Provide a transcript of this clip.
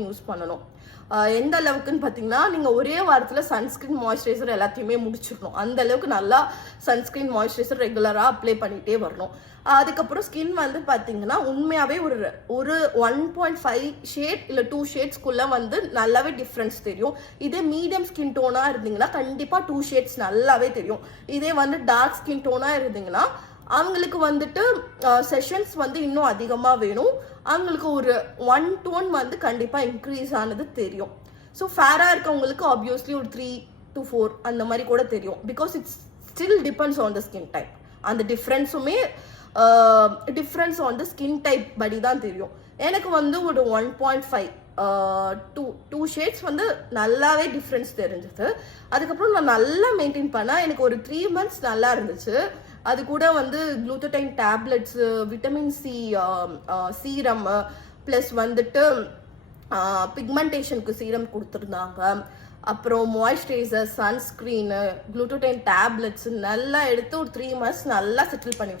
Use பண்ணணும். எந்த அளவுக்குன்னு பார்த்தீங்கன்னா, நீங்கள் ஒரே வாரத்தில் சன்ஸ்கிரீன் மாய்ஸ்சரைசர் எல்லாத்தையுமே முடிச்சிடணும். அந்த அளவுக்கு நல்லா சன்ஸ்கிரீன் மாய்ஸ்சரைசர் ரெகுலராக அப்ளை பண்ணிகிட்டே வரணும். அதுக்கப்புறம் ஸ்கின் வந்து பார்த்தீங்கன்னா உண்மையாகவே ஒரு 1.5 ஷேட் இல்லை 2 ஷேட்ஸ்க்குள்ளே வந்து நல்லாவே டிஃப்ரென்ஸ் தெரியும். இதே மீடியம் ஸ்கின் டோனாக இருந்தீங்கன்னா கண்டிப்பாக 2 ஷேட்ஸ் நல்லாவே தெரியும். இதே வந்து டார்க் ஸ்கின் டோனாக இருந்தீங்கன்னா அவங்களுக்கு வந்துட்டு செஷன்ஸ் வந்து இன்னும் அதிகமாக வேணும். அவங்களுக்கு ஒரு 1 டோன் வந்து கண்டிப்பாக இன்க்ரீஸ் ஆனது தெரியும். ஸோ ஃபேராக இருக்கவங்களுக்கு ஆப்வியஸ்லி ஒரு 3 to 4 அந்த மாதிரி கூட தெரியும். Because it's still depends on the skin type. அந்த டிஃப்ரென்ஸுமே difference on the skin type படி தான் தெரியும். எனக்கு வந்து ஒரு 1.5 2 ஷேட்ஸ் வந்து நல்லாவே டிஃப்ரென்ஸ் தெரிஞ்சது. அதுக்கப்புறம் நான் நல்லா மெயின்டைன் பண்ணேன். எனக்கு ஒரு 3 months நல்லா இருந்துச்சு. அது கூட வந்து glutathione tablets, vitamin C serum, plus வந்துட்டு பிக்மெண்டேஷனுக்கு சீரம் கொடுத்துருந்தாங்க. அப்புறம் மாய்ஸ்சரைசர், சன்ஸ்க்ரீனு, குளூட்டடைன் டேப்லெட்ஸ் நல்லா எடுத்து ஒரு 3 months நல்லா செட்டில் பண்ணி